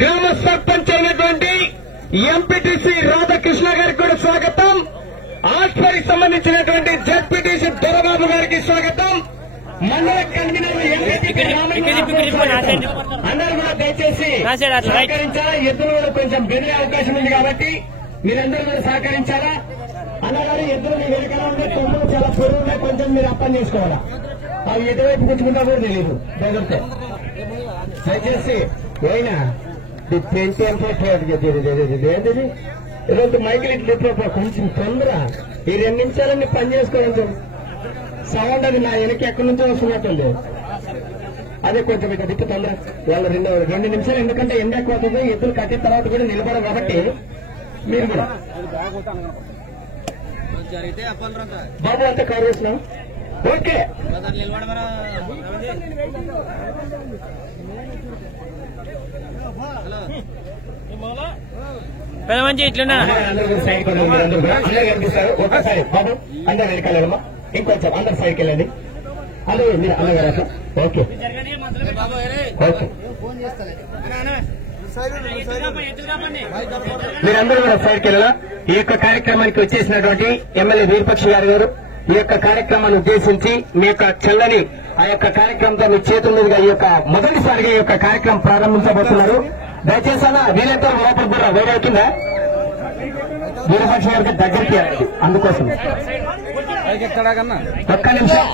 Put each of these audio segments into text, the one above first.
గ్రామ సర్పంచ్ అయినటువంటి ఎంపీటీసీ రాధాకృష్ణ గారికి కూడా స్వాగతం. ఆస్పరికి సంబంధించినటువంటి జడ్పీటీసీ దొరబాబు గారికి స్వాగతం. మండల కన్వీనర్ అందరూ కూడా దయచేసి సహకరించాలా. ఎద్దులు కూడా కొంచెం బెదిరే అవకాశం ఉంది కాబట్టి మీరందరూ కూడా సహకరించాలా. అన్నగారు ఎద్దులు మీ వెనకాల ఉంటే కొమ్ములు చాలా పొరుగు ఉన్నాయి, కొంచెం మీరు అప్పని చేసుకోవాలా. అవి ఎటువైపు కూర్చుకుంటా కూడా తెలియదు బెదిరితే. దయచేసి పోయినా ఏంటిది ఈరోజు మైకిల్ ఇట్లా కొంచెం తొందర ఈ 2 నిమిషాలన్నీ పని చేసుకోవడం. సౌండ్ అది నా వెనక ఎక్కడి నుంచో వస్తున్నట్టుంది. అదే కొంచెం ఇక దిక్కు తొందర వాళ్ళ 2 నిమిషాలు, ఎందుకంటే ఎండ ఎక్కువ అవుతుంది. ఎద్దులు కట్టిన తర్వాత కూడా నిలబడరు కాబట్టి మీరు కూడా బాబు అంతా కవర్ చేసినాం. ఓకే మంచి ఇట్లున్నా అందరూ సైడ్ అందరూ కనిపిస్తారు. ఒకసారి బాబు అందరు వెనకాలమ్మా, ఇంకొంచెం అందరు సైడ్కి వెళ్ళండి. అదే మీరు అన్నగారు అట్లా. ఓకే ఓకే మీరందరూ కూడా సైడ్కి వెళ్ళాలా. ఈ యొక్క కార్యక్రమానికి వచ్చేసినటువంటి ఎమ్మెల్యే వీరపక్షి గారు ఈ యొక్క కార్యక్రమాన్ని ఉద్దేశించి మీ యొక్క చల్లని ఆ యొక్క కార్యక్రమంతో మీ చేతుల మీదుగా ఈ యొక్క మొదటిసారిగా ఈ యొక్క కార్యక్రమం ప్రారంభించబోతున్నారు. దయచేసి అన్న వీలైతే లోపల కూడా వేరే అవుతుందా వీరపక్షి గారికి దగ్గరికి వెళ్ళండి. అందుకోసం ఒక్క నిమిషం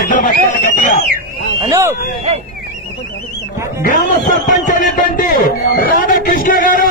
ఇద్దరు పట్టాలి గట్టిగా. గ్రామ సర్పంచ్ అనేటువంటి రాధాకృష్ణ గారు